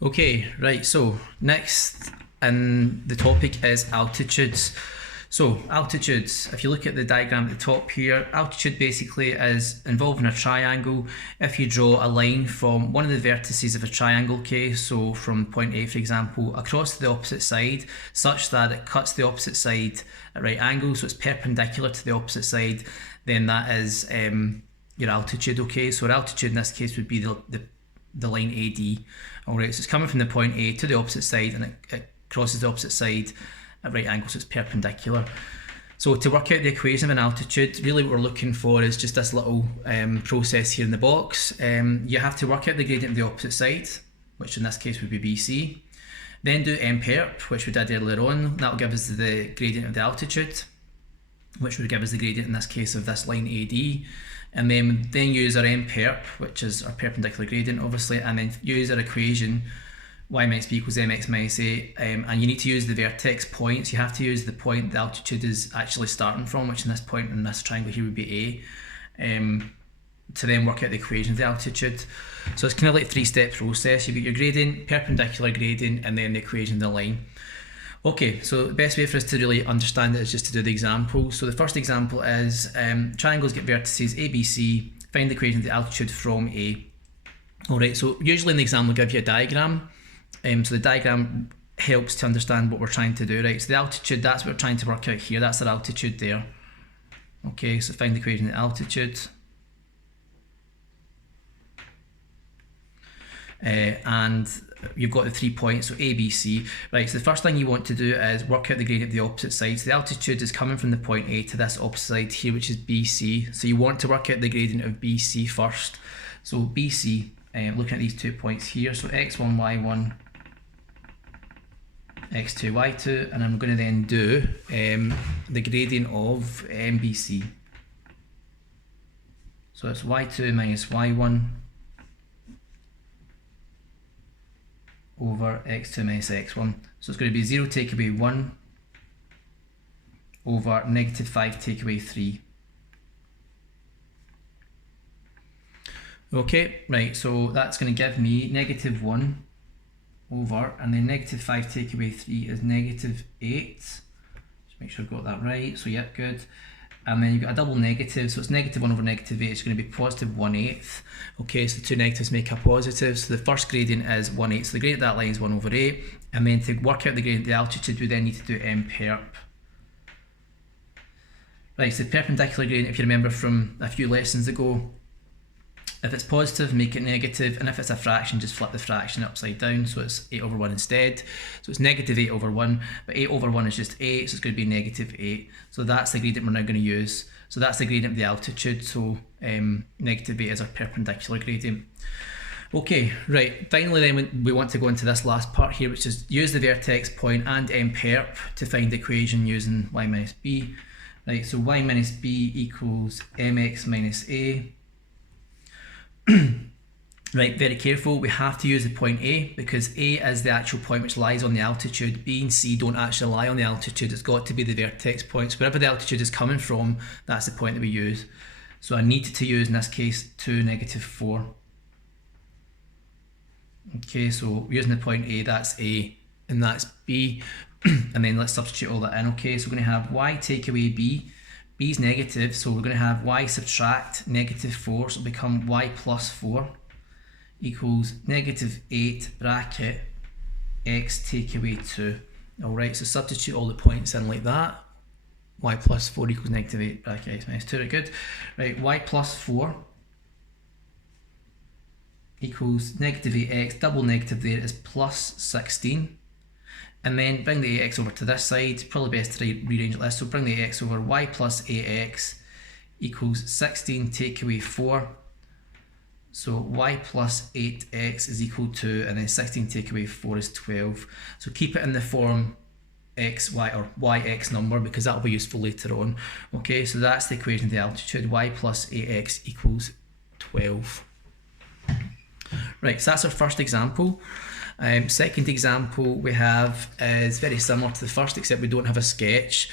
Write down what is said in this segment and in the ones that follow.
Okay, right, so next in the topic is altitudes. So altitudes, if you look at the diagram at the top here, altitude basically is involving a triangle. If you draw a line from one of the vertices of a triangle, okay, so from point A for example, across to the opposite side, such that it cuts the opposite side at right angles, so it's perpendicular to the opposite side, then that is your altitude, okay? So our altitude in this case would be the line AD. Alright, so it's coming from the point A to the opposite side and it crosses the opposite side at right angles, so it's perpendicular. So to work out the equation of an altitude, really what we're looking for is just this little process here in the box. You have to work out the gradient of the opposite side, which in this case would be BC. Then do mperp, which we did earlier on. That will give us the gradient of the altitude, which would give us the gradient in this case of this line AD. And then use our mperp, which is our perpendicular gradient obviously, and then use our equation y minus b equals mx minus a, and you need to use the vertex points. You have to use the point the altitude is actually starting from, which in this point in this triangle here would be A, to then work out the equation of the altitude. So it's kind of like a three-step process. You've got your gradient, perpendicular gradient, and then the equation of the line. Okay, so the best way for us to really understand it is just to do the example. So the first example is triangles get vertices A, B, C, find the equation of the altitude from A. Alright, so usually in the exam we'll give you a diagram. So the diagram helps to understand what we're trying to do, right? So the altitude, that's what we're trying to work out here, that's our altitude there. Okay, so find the equation of the altitude. And you've got the 3 points, so A, B, C. Right, so the first thing you want to do is work out the gradient of the opposite side. So the altitude is coming from the point A to this opposite side here, which is BC. So you want to work out the gradient of BC first. So BC, looking at these 2 points here, so x1, y1, x2, y2, and I'm going to then do the gradient of BC. So it's y2 minus y1 over x2 minus x1. So it's going to be 0 take away 1 over negative 5 take away 3. Okay, right, so that's going to give me negative 1 over, and then negative 5 take away 3 is negative 8. Just make sure I've got that right, so yep, good. And then you've got a double negative, so it's negative 1 over negative 8, it's going to be positive 1/8. Okay, so the two negatives make a positive, so the first gradient is 1/8, so the gradient of that line is 1 over 8, and then to work out the gradient of the altitude, we then need to do mperp. Right, so the perpendicular gradient, if you remember from a few lessons ago, if it's positive, make it negative, and if it's a fraction, just flip the fraction upside down, so it's 8 over 1 instead. So it's negative 8 over 1, but 8 over 1 is just 8, so it's going to be negative 8. So that's the gradient we're now going to use. So that's the gradient of the altitude, so negative 8 is our perpendicular gradient. Okay, right, finally then we want to go into this last part here, which is use the vertex point and mperp to find the equation using y minus b. Right, so y minus b equals mx minus a. Right, very careful, we have to use the point A because A is the actual point which lies on the altitude. B and C don't actually lie on the altitude, it's got to be the vertex points. Wherever the altitude is coming from, that's the point that we use. So I need to use, in this case, 2, negative 4. Okay, so using the point A, that's A, and that's B. And then let's substitute all that in. Okay, so we're going to have y take away B. B is negative, so we're going to have y subtract negative 4, so it'll become y plus 4 equals negative 8 bracket x take away 2. Alright, so substitute all the points in like that. Y plus 4 equals negative 8 bracket x minus 2, right, good. Right, y plus 4 equals negative 8x, double negative there is plus 16. And then bring the ax over to this side, probably best to rearrange this, so bring the ax over, y plus 8x equals 16 take away 4. So y plus 8x is equal to, and then 16 take away 4 is 12. So keep it in the form x, y, or yx number because that will be useful later on. Okay, so that's the equation of the altitude, y plus 8x equals 12. Right, so that's our first example. Second example we have is very similar to the first, except we don't have a sketch.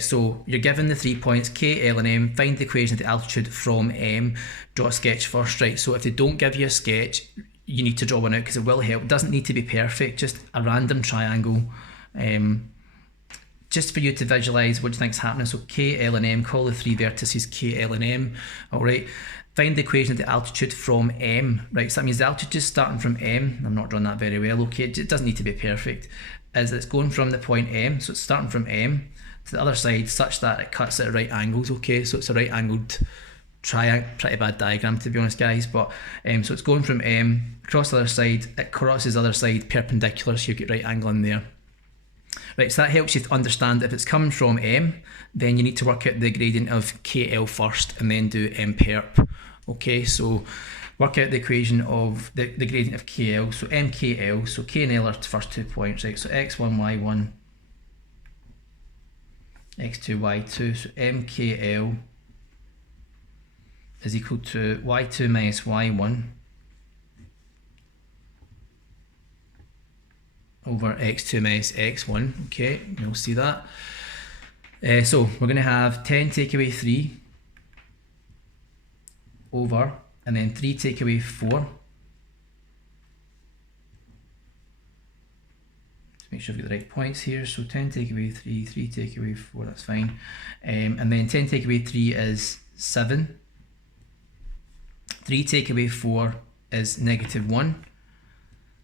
So you're given the 3 points K, L and M, find the equation of the altitude from M, draw a sketch first, right? So if they don't give you a sketch, you need to draw one out because it will help. It doesn't need to be perfect, just a random triangle. Just for you to visualise what you think is happening. So K, L and M, call the three vertices K, L and M. Alright, find the equation of the altitude from M. Right, so that means the altitude is starting from M. I'm not drawing that very well, okay, it doesn't need to be perfect. As it's going from the point M, so it's starting from M to the other side such that it cuts at right angles, okay, so it's a right angled triangle. Pretty bad diagram to be honest guys, but so it's going from M across the other side, it crosses the other side perpendicular, so you get right angle in there. Right, so that helps you to understand if it's coming from M, then you need to work out the gradient of KL first and then do M perp. Okay, so work out the equation of the gradient of KL, so MKL, so K and L are the first 2 points, right, so x1, y1, x2, y2, so MKL is equal to y2 minus y1 over x2 minus x1, okay, you'll see that. So we're going to have 10 take away 3 over, and then 3 take away 4. Let's make sure I've got the right points here. So 10 take away 3, 3 take away 4, that's fine. And then 10 take away 3 is 7. 3 take away 4 is negative 1.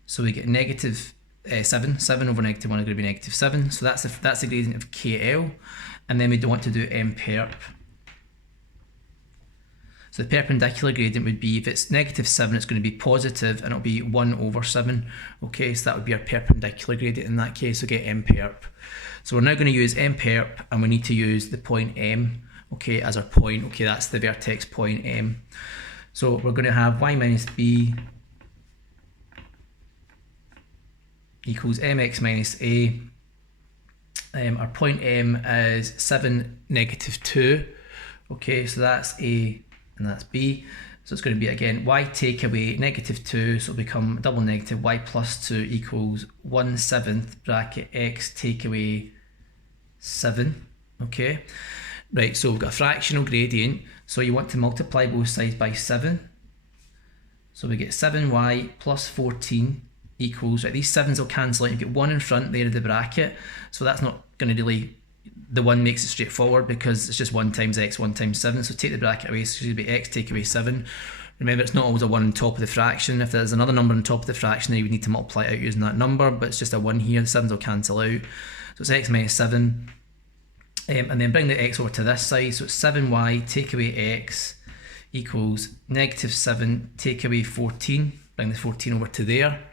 So we get negative 7 over negative 1 is going to be negative 7. So that's the gradient of KL. And then we don't want to do M perp. So the perpendicular gradient would be, if it's negative 7, it's going to be positive, and it'll be 1 over 7. Okay, so that would be our perpendicular gradient in that case, so get M perp. So we're now going to use M perp, and we need to use the point M, okay, as our point. Okay, that's the vertex point M. So we're going to have y minus b equals mx minus a. Our point M is 7, negative 2. Okay, so that's A and that's B. So it's going to be, again, y take away negative 2, so it'll become double negative y plus 2 equals 1/7 bracket x take away 7. Okay, right, so we've got a fractional gradient, so you want to multiply both sides by 7. So we get 7y plus 14 equals, right, these 7s will cancel out, you get 1 in front there of the bracket, so that's not going to really, the 1 makes it straightforward because it's just 1 times x, 1 times 7, so take the bracket away, so it should be x take away 7. Remember, it's not always a 1 on top of the fraction. If there's another number on top of the fraction, then you would need to multiply it out using that number, but it's just a 1 here, the 7s will cancel out, so it's x minus 7, and then bring the x over to this side, so it's 7y take away x equals negative 7 take away 14, bring the 14 over to there.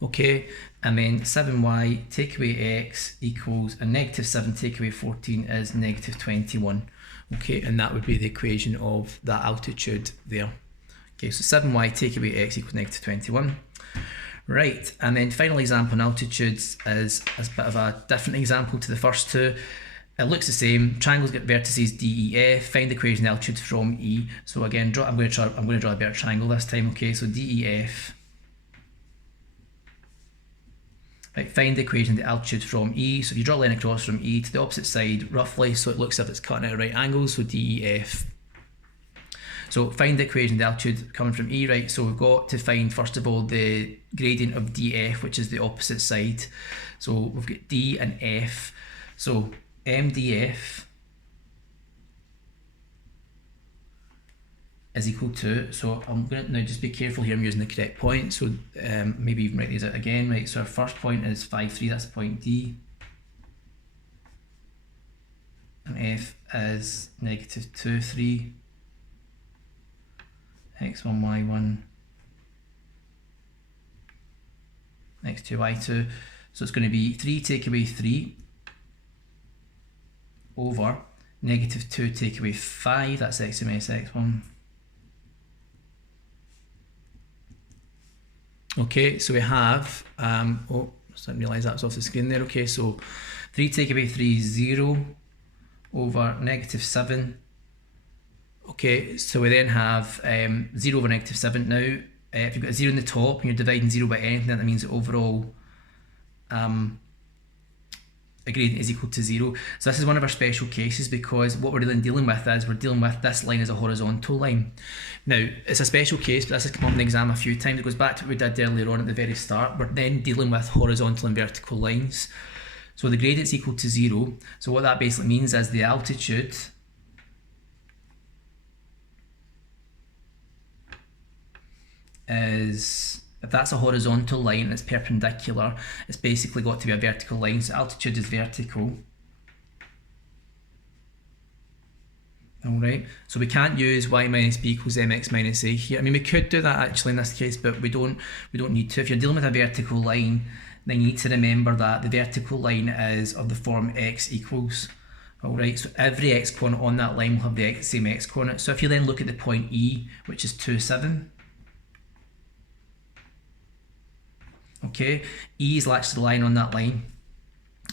Okay, and then 7y take away x equals a negative 7 take away 14 is negative 21. Okay, and that would be the equation of that altitude there. Okay, so 7y take away x equals negative 21. Right, and then final example on altitudes is a bit of a different example to the first two. It looks the same. Triangles get vertices D, E, F. Find the equation of altitude from E. So again, I'm going to draw a better triangle this time. Okay, so D, E, F. Right, find the equation of the altitude from E. So if you draw a line across from E to the opposite side roughly, so it looks as if it's cutting out at right angles, so D, E, F. So find the equation of the altitude coming from E, right? So we've got to find, first of all, the gradient of DF, which is the opposite side. So we've got D and F. So MDF is equal to, so I'm going to now just be careful here, I'm using the correct point, so maybe even write these out again, right? So our first point is 5, 3, that's the point D, and F is negative 2, 3, x1, y1, x2, y2, so it's going to be 3 take away 3 over negative 2 take away 5, that's x2 minus x1. Okay, so we have, oh, I didn't realise that was off the screen there. Okay, so 3 take away 3 is 0 over negative 7. Okay, so we then have 0 over negative 7. Now, if you've got a 0 in the top and you're dividing 0 by anything, that means the overall a gradient is equal to 0. So this is one of our special cases, because what we're really dealing with is we're dealing with this line as a horizontal line. Now, it's a special case, but this has come up in the exam a few times. It goes back to what we did earlier on at the very start. We're then dealing with horizontal and vertical lines. So the gradient's equal to 0. So what that basically means is the altitude is, if that's a horizontal line and it's perpendicular, it's basically got to be a vertical line. So altitude is vertical. Alright, so we can't use y minus b equals mx minus a here. I mean, we could do that actually in this case, but we don't need to. If you're dealing with a vertical line, then you need to remember that the vertical line is of the form x equals. Alright, so every x coordinate on that line will have the same x coordinate. So if you then look at the point E, which is 2, 7, okay, E is actually the line on that line,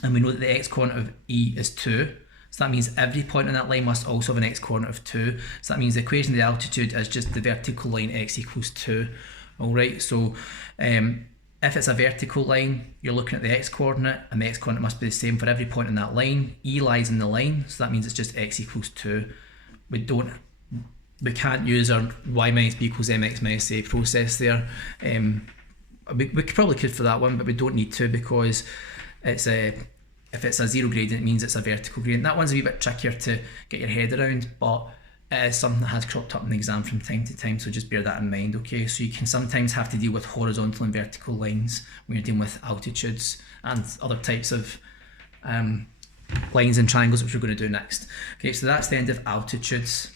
and we know that the x coordinate of E is 2, so that means every point on that line must also have an x coordinate of 2, so that means the equation of the altitude is just the vertical line x equals 2. Alright, so if it's a vertical line, you're looking at the x coordinate, and the x coordinate must be the same for every point on that line. E lies in the line, so that means it's just x equals 2. We can't use our y minus b equals mx minus a process there. We probably could for that one, but we don't need to, because it's if it's a 0 gradient, it means it's a vertical gradient. That one's a wee bit trickier to get your head around, but it is something that has cropped up in the exam from time to time, so just bear that in mind, okay? So you can sometimes have to deal with horizontal and vertical lines when you're dealing with altitudes and other types of lines and triangles, which we're going to do next. Okay, so that's the end of altitudes.